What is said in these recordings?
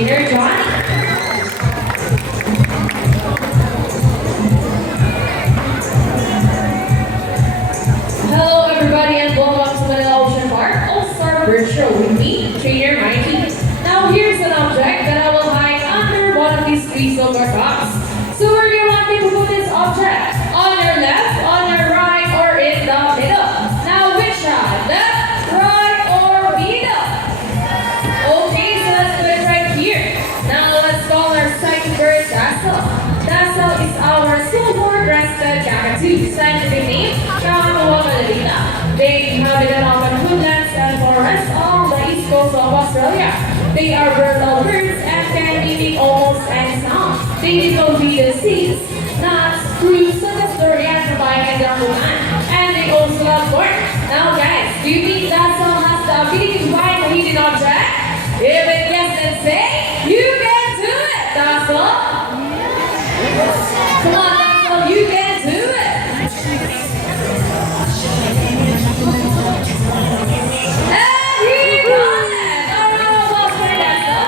Trainer Johnny. Hello everybody and welcome to Manila Ocean Park All-Star Bird Show with me, Trainer Mikey. Now here's an object that I will hide under one of these three silver cups. So where do you want me to put this object? On your left, on your right, or in the middle? Now which side? Left, right, or middle? Okay, so let's put it right here. Now let's call our second bird Dazzle. Dazzle is our silver-breasted cockatoo. Scientific name, Kakatuwa Manila. They inhabit the mountain woodlands and forests on the east coast of Australia. They are versatile birds and can mimic almost any sound. They will be the seeds, nuts, fruits such as durian, papaya, and rambutan. And they also love corn. Now guys, do you think Dazzle has the ability to find a hidden object? If it yes, then say, you can do it, Dazzle! Come on, Dazzle, you can do it! And he got it! I don't know what's for Dazzle.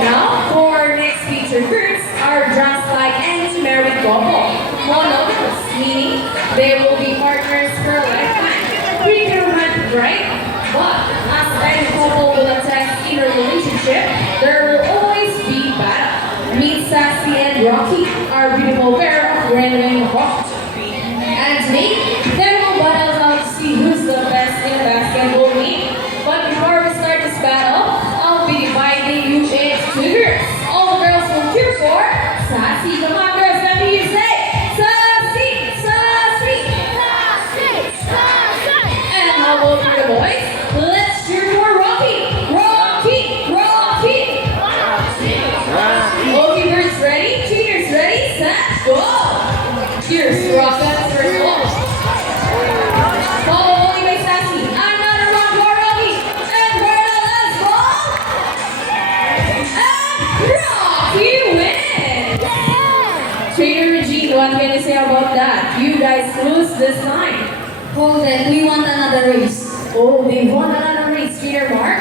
Now, for next featured birds are just like any married couple. Monogamous, meaning they will be partners for a lifetime. Pretty romantic, right? But as any couple will attest in a relationship, there will always be battle. Meet Sassy and Rocky, our beautiful pair of genuine hot. And today, they will battle out to see who's the best in a basketball game. But before we start this battle, I'll be dividing you into two groups. All the girls will cheer for Sassy. Come on, girls, let me hear you say Sassy, Sassy, Sassy, Sassy. And how about for the boys? Let's cheer for Rocky, Rocky, Rocky. Okay, birds ready? Cheaters ready? Set, go! Here's Rockets first ball. Follow only by Sassy. Another one for Rocky. And for the last ball. And Rocky wins! Trainer Regine, what can you say about that? You guys lose this time. Hold it, we want another race. Oh, they won another race, Trainer Mark.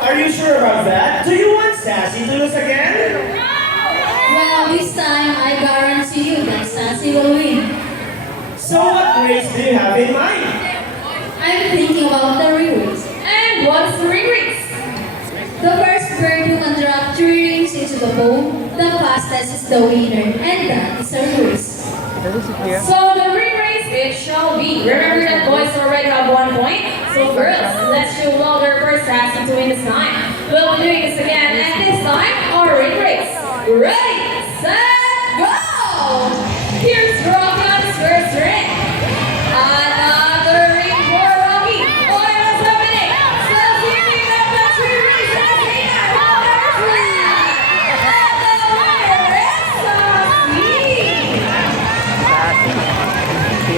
Are you sure about that? Do you want Sassy to lose again? Well, this time I guarantee you that Sassy will win. So what race do you have in mind? I'm thinking about the ring race. And what's the ring race? The first bird who can drop 3 rings into the bowl, the fastest is the winner, and that is a race. So the ring race it shall be. Remember that boys already have 1 point. So girls, let's show louder for Sassy to win this time. We'll be doing this again, and this time our ring race. Ready, set, go! Here's Rocket's first ring. Another ring for Rocky. Oh, what's happening? Sassy picked up the 3 rings. Sassy got another ring. And the winner is Sassy.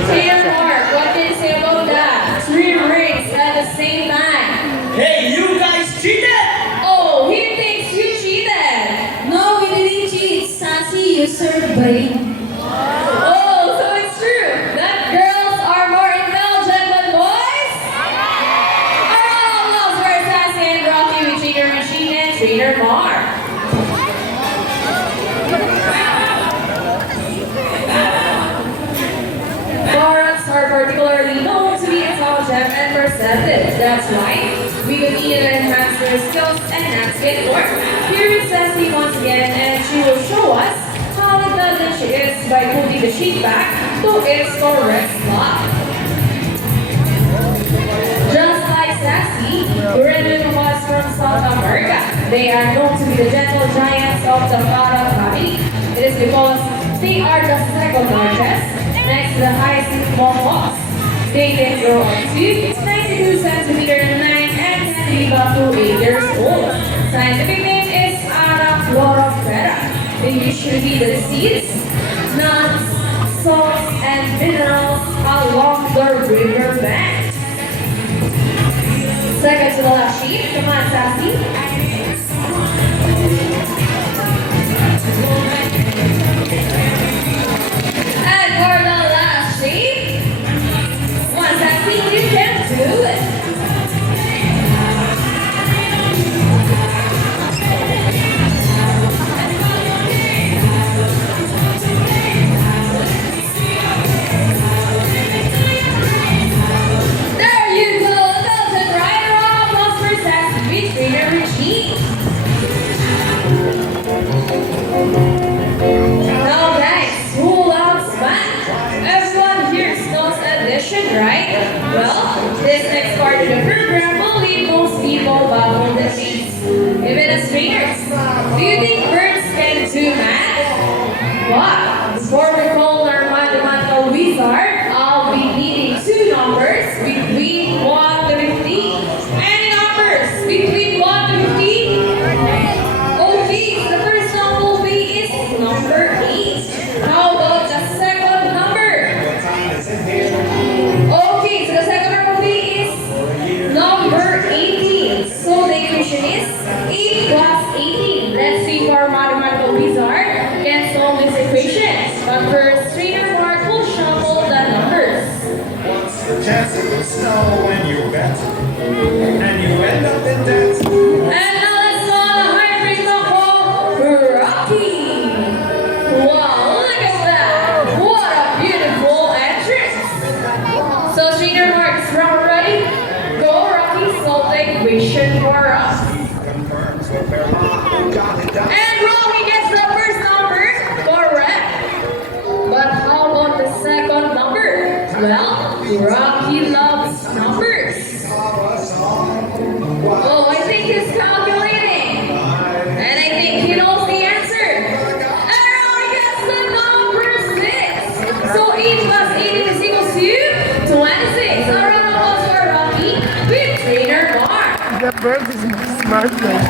Trainer Mark, what can you say about that? 3 rings at the same time. Hey, you guys cheated! Oh, he thinks you cheated. No, we didn't cheat. Sassy used her brain. Oh, so it's true that girls are more intelligent than boys? Oh, those were Sassy and Rocky with Trainer Machine and Trainer Mark. Forums are particularly known to be intelligent and perceptive. That's why we would need to enhance their skills and navigate work. Here is Sassy once again, and she will show us how intelligent she is by putting the sheet back to its correct slot. Just like Sassy, Red was from South America. They are known to be the gentle giants of the Farah family. It is because they are the second largest, next to the highest in small fox. They can grow up to 92 centimeters in length and can live up to 8 years old. Scientific name is Arachloroptera. They usually be the seeds, nuts, salts, and minerals along the river bank. Second to the last sheep. Come on, Sassy. And for the last sheep. Come on, Sassy. you can do it. There you go. That was a right around applause for Sassy with Trainer Regine. Now guys, who loves fun? Everyone here knows addition, right? Well, this next part of the program will leave most people baffled the seats. Even as trainers, do you think birds can do math? But before we call our mathematical wizard, I'll be needing two numbers between 1 to 15. Any numbers between 1 to 15? Okay, the first number will be is number 8. How about the second number? Okay, so the second number will be is number 18. So the equation is 8 plus 18. Let's see if our mathematical wizard can solve this equation. But first, trainer Mark will shuffle the numbers. What's the chance it will snow when you bet? And you end up in debt. And now let's call the hybrid couple Rocky. Wow, look at that. What a beautiful entrance. So trainer Mark's round ready? Go Rocky, solve the equation for us. Confirms what they're on. Got it done. And Rocky gets the first number correct. But how about the second number? Well, Rocky loves numbers. Oh, I think he's calculating. And I think he knows the answer. And Rocky gets the number 6. So 8 plus 18 is equals to 26. So round of applause for Rocky with trainer Mark. The bird is smart though.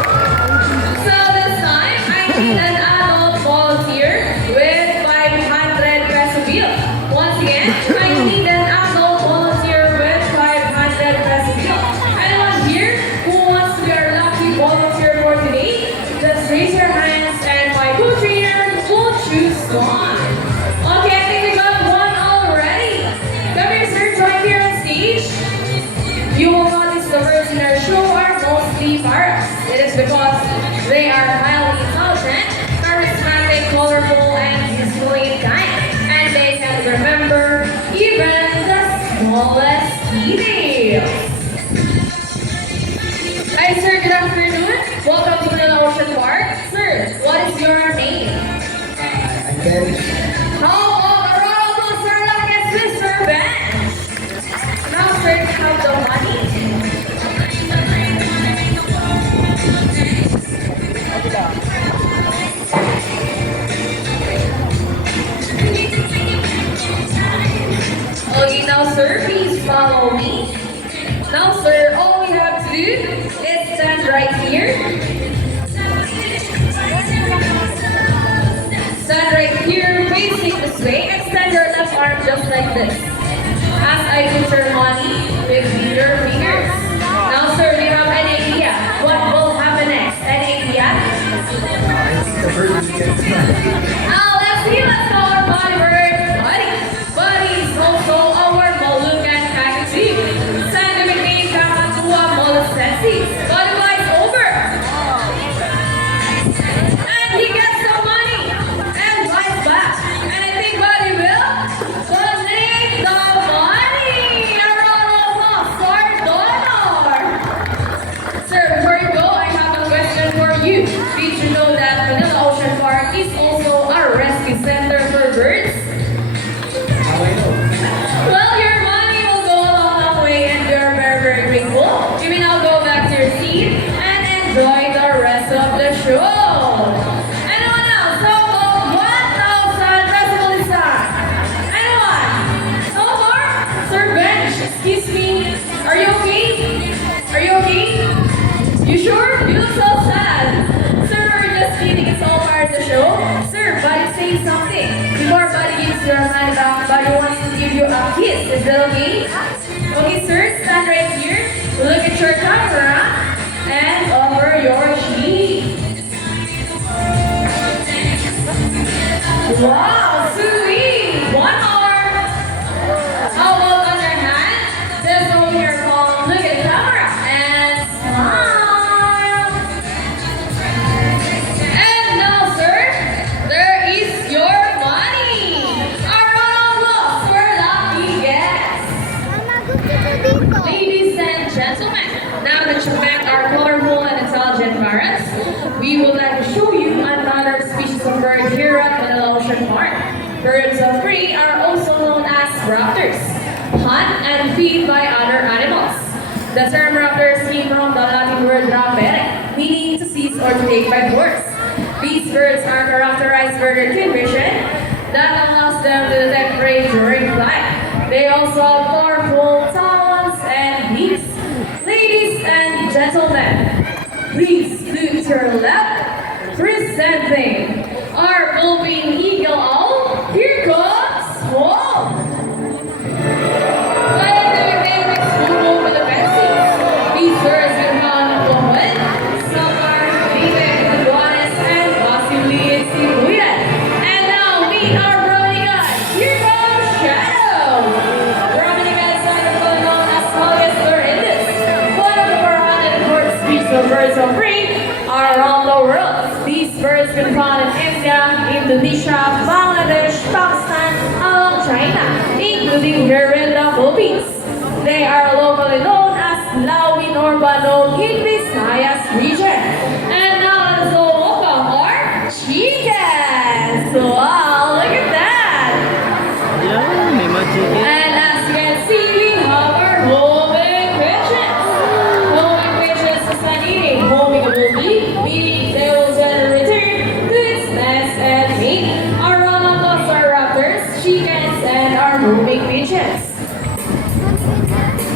So this time, I need an adult volunteer with 500 peso bill. Once again, I need an adult volunteer with 500 peso bill. Anyone here who wants to be our lucky volunteer for today, just raise your hands and my co-trainer will choose one. Okay, I think we got one already. Come here, sir, join here on stage. You will notice the birds in our show are mostly parrots. It is because they are highly intelligent, charismatic, colorful, and visually kind. And they can remember even the smallest details. Hi sir, good afternoon. Welcome to Manila Ocean Park. Sir, what is your name? I'm very How about a round of applause for our lucky Mr. Ben? Now sir, you have the money. Okay, now sir, please follow me. Now sir, all we have to do is stand right here. Stand right here, facing this way. Extend your left arm just like this. As I put your money with your fingers. Now sir, do you have an idea what will happen next? An idea? the bird is getting Now let's see, let's call our body bird Buddy. Buddy is also our Moluccan cockatoo. Scientific name Kakatua molescensis. Buddy flies over. And he gets some money and flies back. And I think Buddy will donate the money. A round of applause for donor. Sir, before you go, I have a question for you. Did you know that Manila Ocean Park is also a rescue center for birds? How I know? Well, your money will go a long way and we are very, very grateful. You may now go back to your seat and enjoy the rest of the show. Anyone else? How about 1,000 pesos inside? Anyone? No more? Sir Bench, excuse me. Are you okay? Are you okay? You sure? You look so sad. Sir, we're just kidding. It's all part of the show. Sir, Buddy say something. Before Buddy gives your money back, Buddy wants to give you a kiss. Is that okay? Okay, sir, stand right here. Look at your camera and over your cheek. Wow, sweet. One more. How about hunt and feed by other animals. The term raptors came from the Latin word rapere, meaning to seize or to take by force. These birds are characterized by their keen vision that allows them to detect prey during flight. They also have powerful talons and beaks. Ladies and gentlemen, please move to your left, presenting our moving eagle owl. Here comes Wall. Flying to the famous move over the fences. These birds are found in woman, some are native to the goddess and possibly extinguished. And now meet our brownie guys. Here comes Shadow. Brownie guys are also known as smallest bird in this. One of the 404 species of birds of prey are around the world. These birds can be found in India, Indonesia, Bangladesh, Pakistan, along China, including here in the Philippines. They are locally known as Lawin or Banong in Visayas region. And now let's go welcome our chickens. Wow, look at that. Yeah, may mga chicken. And as you can see, we have our homing pigeons. Homing pigeons is not eating. Homing will be, meaning they will generally return to its nest and mate. Our round-of-applause are raptors, chickens, and our homing pigeons.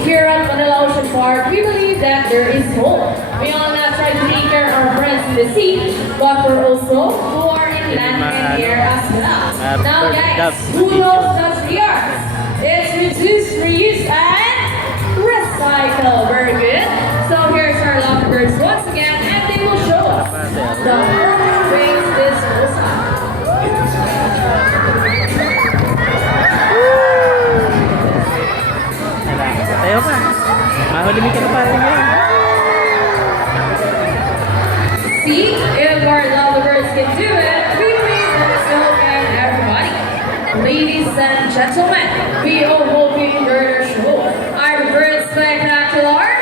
Here at Manila Ocean Park, we believe that there is hope. We all not try to take care of our friends in the sea, but we're also who are in land and air as well. Now guys, who knows those yards? It's reduce, reuse, and recycle. Very good. So here's our lovebirds once again, and they will show us the perfect ways disposal. Tayo pa. Mahuli ka na pati ngayon. See, if our lovebirds can do it, we believe that so can everybody. Ladies and gentlemen, we all hope you enjoyed our show. Are birds spectacular?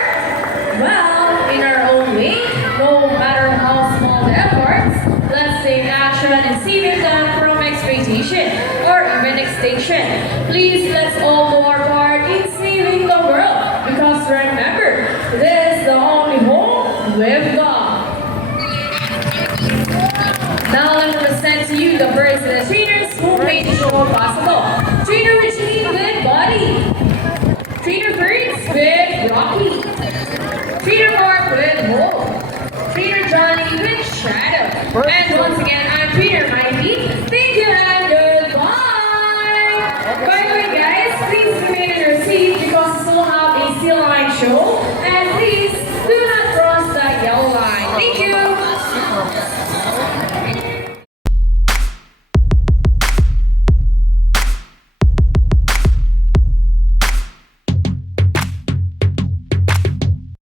Well, in our own way, no matter how small the efforts, let's take action in saving them from exploitation or even extinction. Please, let's all do our part in saving the world. Because remember, this is the only home we've got. Now let me present to you the birds and the trainers who made the show possible. Trainer Regine with Buddy. Trainer Birds with Rocky. Trainer Mark with Hope. Trainer Johnny with Shadow. And